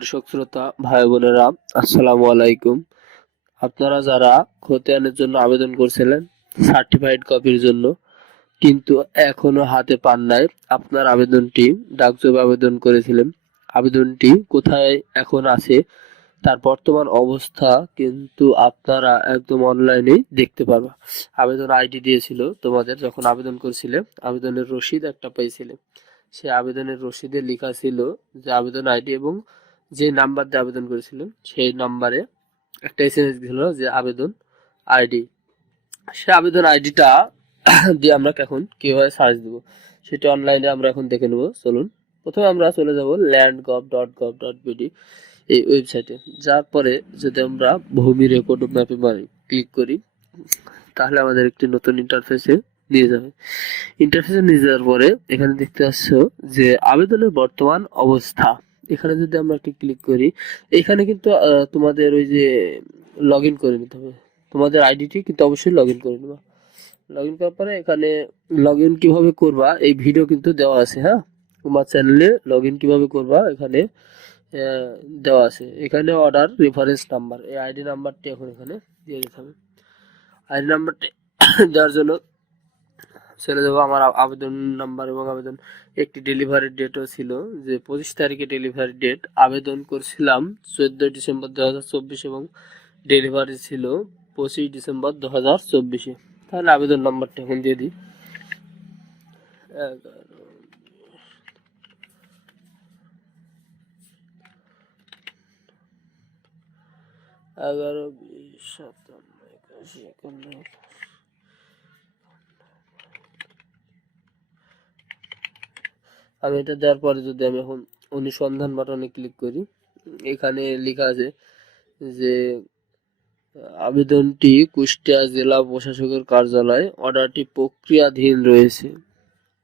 দর্শক শ্রোতা, ভাই বোনেরা, আসসালামু আলাইকুম। আপনারা যারা খতিয়ানের জন্য আবেদন করছিলেন সার্টিফাইড কপির জন্য, কিন্তু এখনও হাতে পান নাই, আপনার আবেদনটি ডাকযোগে আবেদন করেছিলেন। আবেদনটি কোথায়, এখন আছে, তার বর্তমান অবস্থা কিন্তু আপনারা একদম অনলাইনে দেখতে পারবা আবেদন আইডি দিয়েছিল তোমাদের, যখন আবেদন করছিলে, আবেদনের রসিদ একটা পেয়েছিলে সেই আবেদনের রসিদে লেখা ছিল যে আবেদন আইডি এবং যে নাম্বার দিয়ে আবেদন করেছিলেন, সেই নাম্বারে একটা এসএমএস ছিল যে আবেদন আইডি। সে আবেদন আইডিটা দিয়ে আমরা এখন কীভাবে সার্চ দেবো, সেটা অনলাইনে আমরা এখন দেখে নেব। চলুন, প্রথমে আমরা চলে যাব land gov dot gov dot BD এই ওয়েবসাইটে যার পরে যদি আমরা ভূমি রেকর্ড ম্যাপে মারি ক্লিক করি, তাহলে আমাদের একটি নতুন ইন্টারফেসে নিয়ে যাবে। ইন্টারফেসে নিয়ে যাওয়ার পরে এখানে দেখতে পাচ্ছ যে আবেদনের বর্তমান অবস্থা। এখানে যদি আমরা একটি ক্লিক করি, এখানে কিন্তু তোমাদের ওই যে লগ ইন করে নিতে হবে। তোমাদের আইডিটি কিন্তু অবশ্যই লগ ইন করে নেবা। লগ ইন করার পরে এখানে লগ ইন কীভাবে করবা, এই ভিডিও কিন্তু দেওয়া আছে হ্যাঁ? তোমার চ্যানেলে লগ ইন কীভাবে করবা, এখানে দেওয়া আছে। এখানে অর্ডার রেফারেন্স নাম্বার এই আইডি নাম্বারটি এখন এখানে দিয়ে দিতে হবে। আইডি নাম্বারটি দেওয়ার জন্য চলে যাব আমার আবেদন নাম্বার এবং আবেদন একটি ডেলিভারি ডেটও ছিল যে পঁচিশ তারিখে ডেলিভারি ডেট আবেদন করছিলাম চোদ্দোই ডিসেম্বর দু হাজার চব্বিশ এবং ডেলিভারি ছিল পঁচিশ ডিসেম্বর দু হাজার চব্বিশে। তাহলে আবেদন নাম্বারটা এখন দিয়ে দিই। এগারো এগারো, বিশ সাতান্ন একাশি একান্ন আমি এটা দেওয়ার পরে যদি আমি এখন অনুসন্ধান বাটনে ক্লিক করি, এখানে লেখা আছে যে, আবেদনটি কুষ্টিয়া জেলা প্রশাসকের কার্যালয় অর্ডারটি প্রক্রিয়াধীন রয়েছে।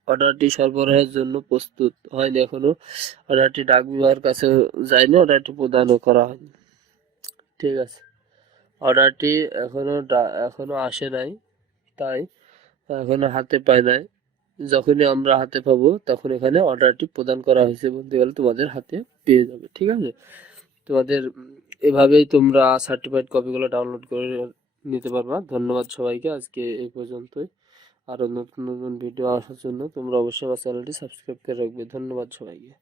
অর্ডারটি সরবরাহের জন্য প্রস্তুত হয়নি এখনও। অর্ডারটি ডাক বিভাগের কাছে যায়নি, অর্ডারটি প্রদানও করা হয়নি। ঠিক আছে। অর্ডারটি এখনও এখনও আসে নাই, তাই এখনও হাতে পায় নাই। যখনই আমরা হাতে পাবো, তখন এখানে অর্ডারটি প্রদান করা হয়েছে বলতে গেলে তোমাদের হাতে পেয়ে যাবে, ঠিক আছে? তোমাদের, এভাবেই তোমরা সার্টিফাইড কপিগুলো ডাউনলোড করে নিতে পারবা। ধন্যবাদ সবাইকে, আজকে এই পর্যন্তই। আরও নতুন নতুন ভিডিও আসার জন্য তোমরা অবশ্যই আমার চ্যানেলটি সাবস্ক্রাইব করে রাখবে। ধন্যবাদ সবাইকে।